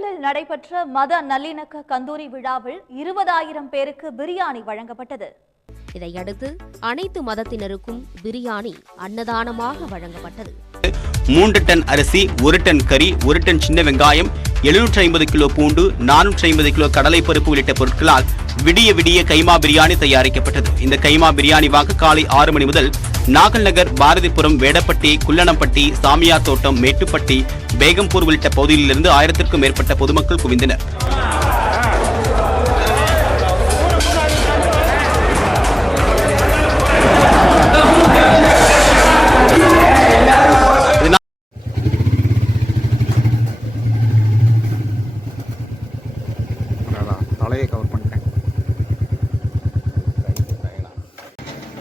திண்டுக்கல்லில் நடைபெற்ற மத நல்லிணக்க கந்தூரி விழாவில் 20,000 பேருக்கு பிரியாணி வழங்கப்பட்டது. இதையடுத்து அனைத்து மதத்தினருக்கும் பிரியாணி அன்னதானமாக வழங்கப்பட்டது. 3 டன் அரிசி, 1 டன் கறி, 1 டன் சின்ன வெங்காயம், 750 கிலோ பூண்டு, 450 கிலோ கடலை பருப்பு உள்ளிட்ட பொருட்களால் விடிய விடிய கைமா பிரியாணி தயாரிக்கப்பட்டது. இந்த கைமா பிரியாணி வாங்க காலை 6 மணி முதல் நாகல் நகர், பாரதிபுரம், வேடப்பட்டி, குள்ளனம்பட்டி, சாமியார் தோட்டம், மேட்டுப்பட்டி, பேகம்பூர் உள்ளிட்ட பகுதிகளிலிருந்து 1000க்கும் மேற்பட்ட பொதுமக்கள் குவிந்தனர்.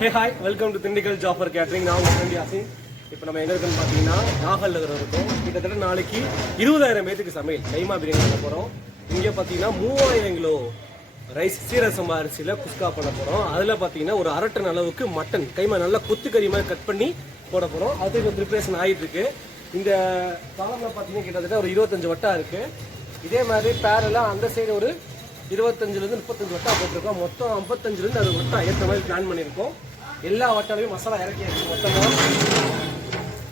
Hey hi, welcome to Tindikal Jaffer Catering. நான் உங்க ஃப்ரெண்ட் யாசின். இப்போ நம்ம எங்க இருக்கோம்னு பார்த்தீங்கன்னா நாகல் நகர் இருக்கோம். கிட்டத்தட்ட நாளைக்கு 20,000 பேருக்கு சமையல் கைமா பிரியாணி பண்ண போறோம். இங்கே பார்த்தீங்கன்னா 3000 கிலோ ரைஸ் சீரக சம்பா அரிசியில் குஸ்கா பண்ண போறோம். அதில் பார்த்தீங்கன்னா ஒரு 1/2 டன் அளவுக்கு மட்டன் கைமா நல்லா கொத்து கறி மாதிரி கட் பண்ணி போட போறோம். அதுக்கு ப்ரிப்பரேஷன் ஆகிட்டு இருக்கு. இந்த காலம்ல பார்த்தீங்கன்னா கிட்டத்தட்ட ஒரு 25 வட்டா இருக்கு. இதே மாதிரி பேரெல்லாம் அந்த சைடு ஒரு 25லேருந்து 35 வட்டா போட்டிருக்கோம். மொத்தம் 55லேருந்து 60 வட்டா ஏற்ற மாதிரி பிளான் பண்ணியிருக்கோம். எல்லா வட்டாலையும் மசாலா இறக்கியாச்சு. மொத்தமாக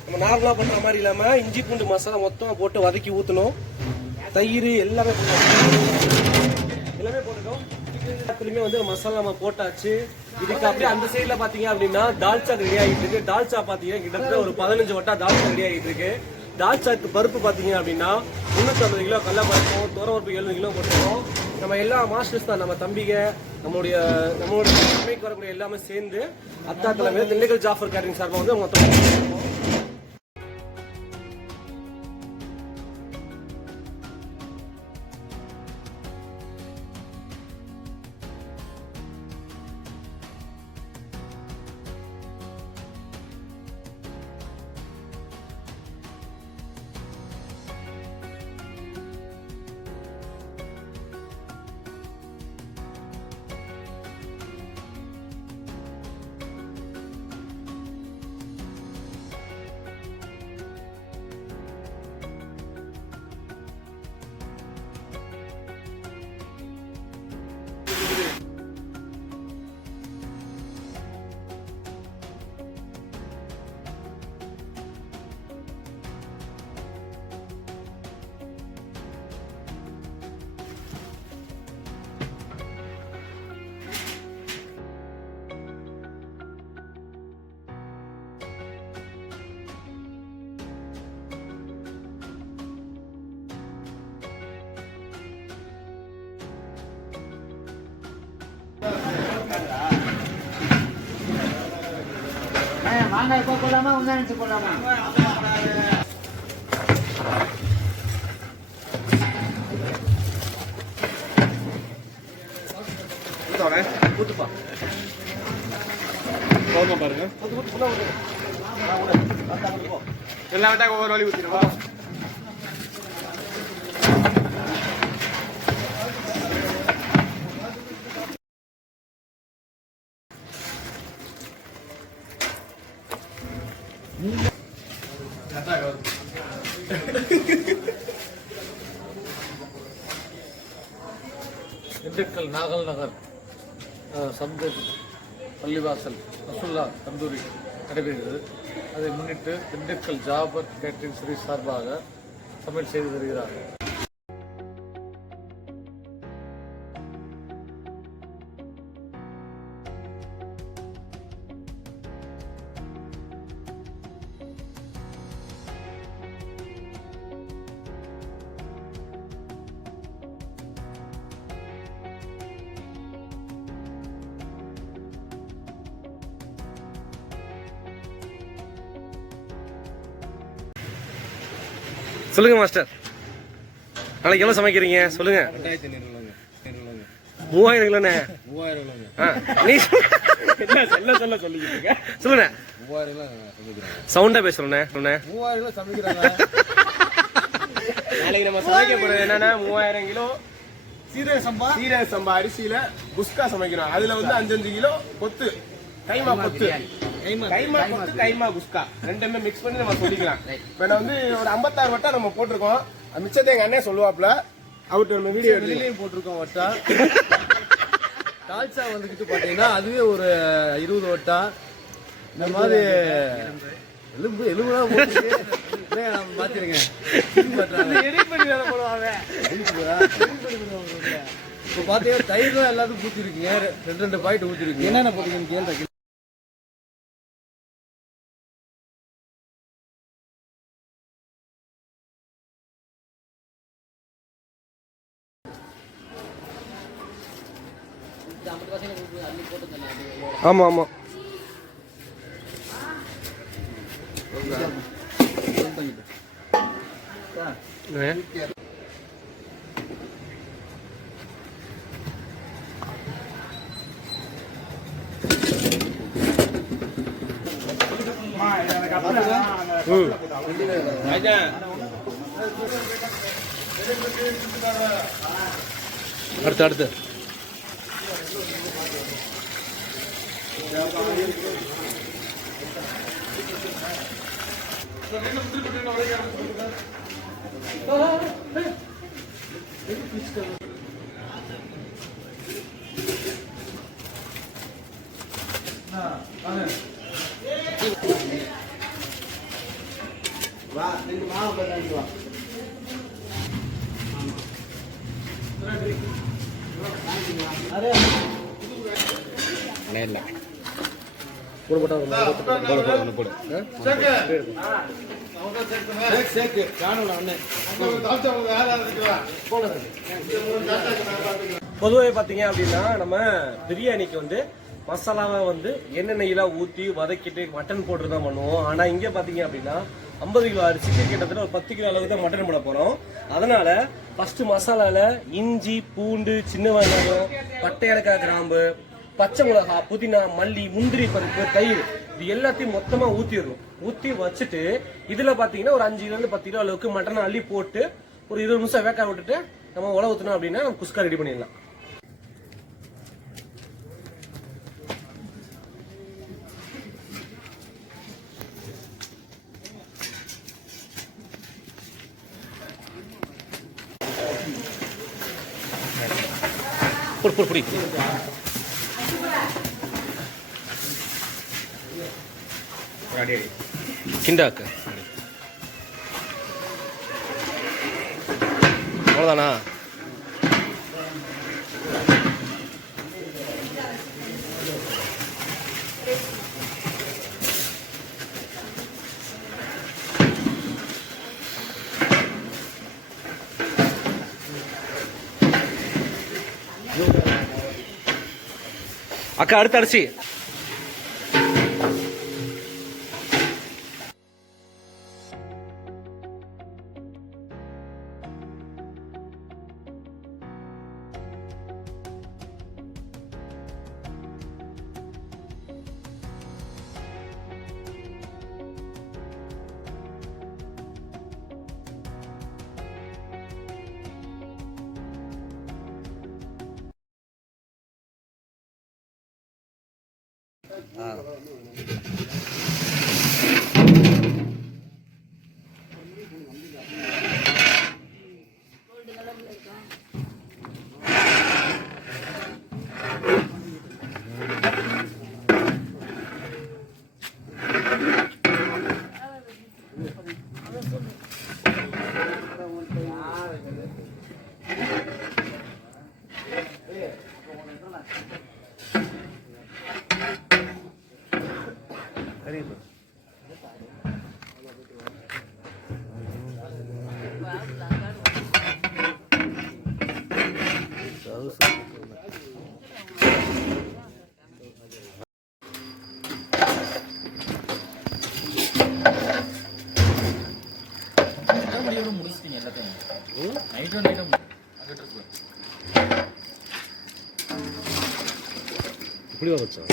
நம்ம நார்மலாக பண்ணுற மாதிரி இல்லாமல் இஞ்சி பூண்டு மசாலா மொத்தமாக போட்டு வதக்கி ஊற்றணும். தயிர் எல்லாமே போட்டுட்டோம். எல்லாத்துலேயுமே வந்து மசாலா நம்ம போட்டாச்சு. இதுக்கு அப்படியே அந்த சைடில் பார்த்தீங்க அப்படின்னா தால்ச்சா ரெடி ஆகிட்டு இருக்கு. தால்ச்சா பார்த்தீங்கன்னா கிட்டத்தட்ட ஒரு 15 வட்டா தால்ச்சா ரெடி ஆகிட்டு இருக்கு. தால்ச்சாக்கு பருப்பு பார்த்தீங்க அப்படின்னா 350 கிலோ கடலைப்பருப்பும், துவரம்பருப்பு 70 கிலோ போட்டுருக்கோம். நம்ம எல்லா மாஸ்டர்ஸ் தான், நம்ம தம்பிங்க, நம்மளுடைய சமைக்கு வரக்கூடிய எல்லாமே சேர்ந்து அத்தா தலைமை திண்டுக்கல் ஜாஃபர் கேட்டரிங் சார்பாக வந்து மொத்தம் மாங்காய் போடலாமா, உந்தானிச்சு போடலாமா? ஊத்துப்பா பாருங்க. எல்லா வட்டா ஒவ்வொரு வழி ஊத்திடுவா. திண்டுக்கல் நாகல் நகர் சந்தை பள்ளிவாசல் ரசுல்லா தந்தூரி நடைபெறுகிறது. அதை முன்னிட்டு திண்டுக்கல் ஜாபர் கேட்டரிங் சர்வீஸ் சார்பாக சமையல் செய்து வருகிறார்கள். சொல்லுங்க மாஸ்டர், நாளைக்கு எவ்வளவு சமைக்கிறீங்க சொல்லுங்க. 3000 கிலோண்ணே. சொல்லுங்க. சவுண்டா பேசுறோண்ணே. நாளைக்கு நம்ம சமைக்க போறது என்னன்னா 3000 கிலோ சீரக சம்பா அரிசியில குஸ்கா சமைக்கிறோம். அதுல வந்து 5 கிலோ கொத்து கைமா கொத்து, கைமா கொத்து, கைமா குஸ்கா ரெண்டுமே மிக்ஸ் பண்ணி நம்ம சொல்லிக்கலாம். இப்ப வந்து ஒரு 56 வட்டா நம்ம போட்டிருக்கோம். மிச்சத்தை எங்க அண்ணன் சொல்லுவாப்ல. அவர்கிட்ட நம்ம வீடியோ எடுத்து வெளியிலையும் போட்டிருக்கோம் வட்டா. தால்ச்சா வந்துக்கிட்டு பார்த்தீங்கன்னா அதுவே ஒரு 20 வட்டா. இந்த மாதிரி எலும்புலாம் போட்டு மாற்றிருங்க. இப்போ பார்த்தீங்கன்னா தயிர் தான் எல்லாத்துக்கும் ஊற்றிருக்கீங்க. 2 பாக்கெட் ஊற்றிருக்கீங்க. என்னென்ன போட்டீங்கன்னு கேள்வி. ஆமாம் ஆமாம். அடுத்து பொதுவாக பார்த்தீங்க அப்படின்னா நம்ம பிரியாணிக்கு வந்து மசாலாவை வந்து எண்ணெய்லாம் ஊற்றி வதக்கிட்டு மட்டன் போட்டு தான் பண்ணுவோம். ஆனால் இங்கே பார்த்தீங்க அப்படின்னா 50 கிலோ அரிசிக்கு கிட்டத்தட்ட ஒரு 10 கிலோ அளவுக்கு தான் மட்டன் போட போகிறோம். அதனால ஃபர்ஸ்ட் மசாலாவில் இஞ்சி, பூண்டு, சின்ன வெங்காயம், பட்டை, ஏலக்காய், கிராம்பு, பச்சை மிளகா, புதினா, மல்லி, முந்திரி பருப்பு, தயிர் இது எல்லாத்தையும் மொத்தமாக ஊற்றிடணும். ஊற்றி வச்சுட்டு இதில் பார்த்தீங்கன்னா ஒரு 5 கிலோலேருந்து 10 கிலோ அளவுக்கு மட்டனை அள்ளி போட்டு ஒரு 20 நிமிஷம் வேக்காய் விட்டுட்டு நம்ம உழவு ஊற்றணும் அப்படின்னா நம்ம குஸ்கா ரெடி பண்ணிடலாம். பொடி கிண்டாக்கு அவ்வளோதானா? அக்கா அடுத்த அரிசி முடிச்சிட்டீங்க எல்லாத்தையும். நைட்டும் இப்படி வச்சா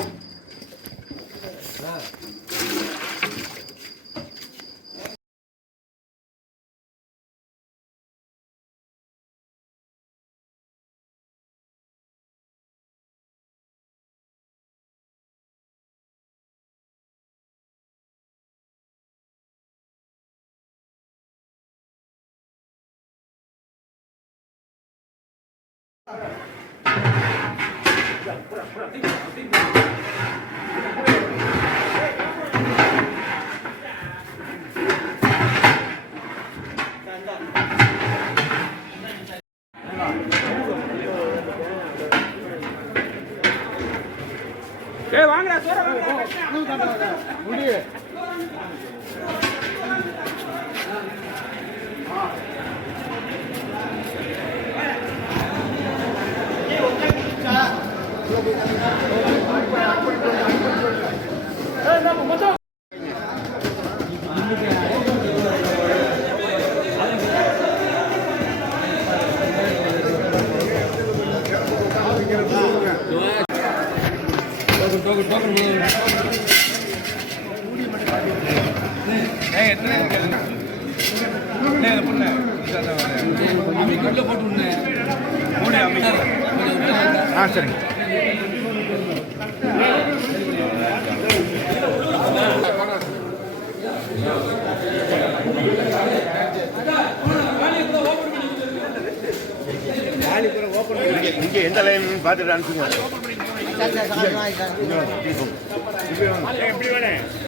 இங்கே எந்த லைன் பார்த்துட்டு அனுப்புங்க.